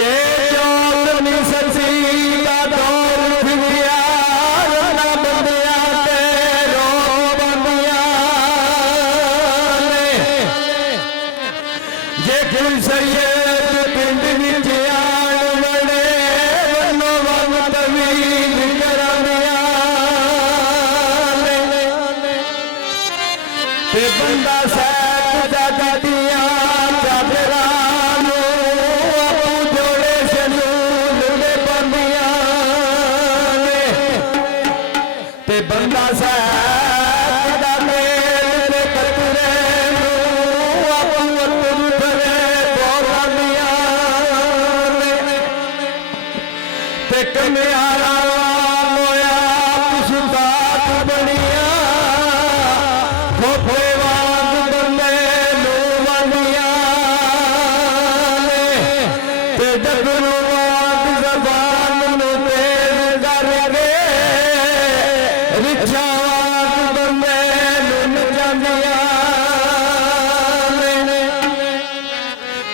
जे चौदनी सची का दौर फिर गया ना बंदिया ते रो बंदिया जे किल सही पिंड विच आन बड़े वनो वन तवील करदिया ते बंदा सैट दा गदिया चादरा नो आपू जोड़े सनू लुड़े बंदिया ते बंदा सैट दा मेल ते कतरे नो आपू तुम करे बोलिया ते कन्यारा मोया सुदात बनिया खोफेवाद बंदे लो बनिया ते डगरुवाद जबान नु तेज करके रिछावाद बंदे लुन जांदिया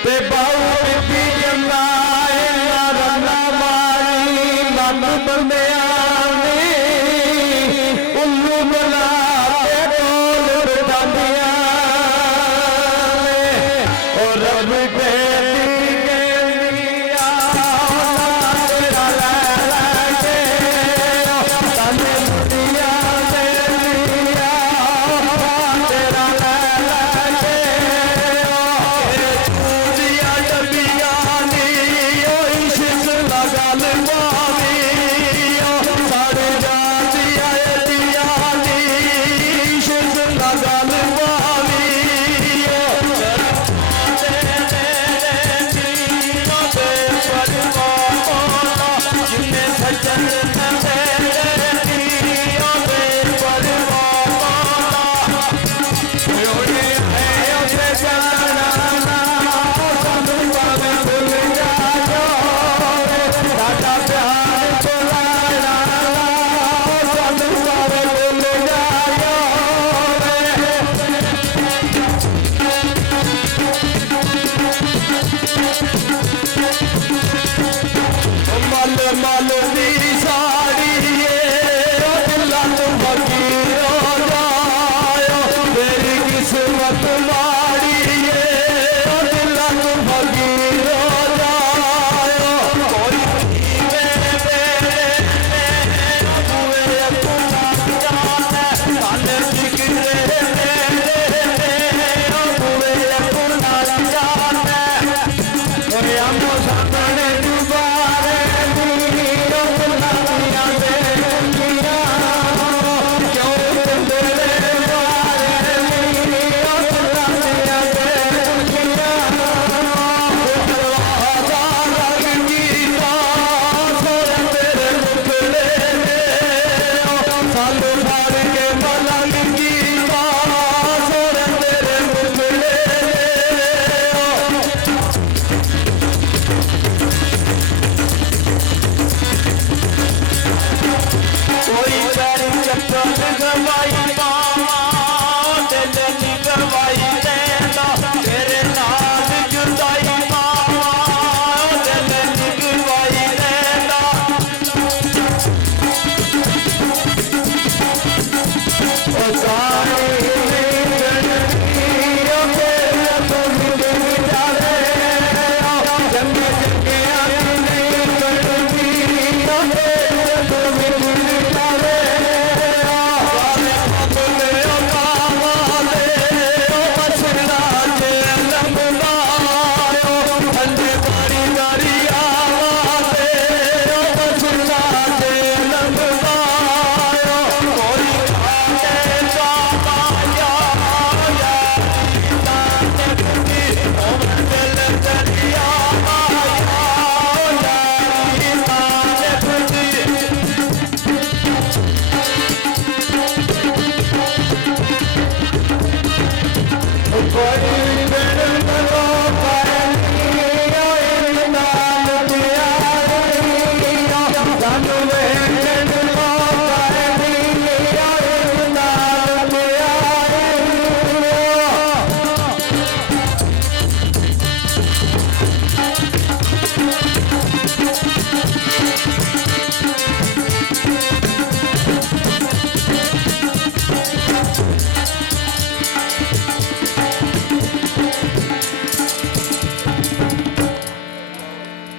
ते बाऊ बिपी जंदा रंगा मारी मन बंदे उल्लू बना के बोल उठादिया और रब के Maria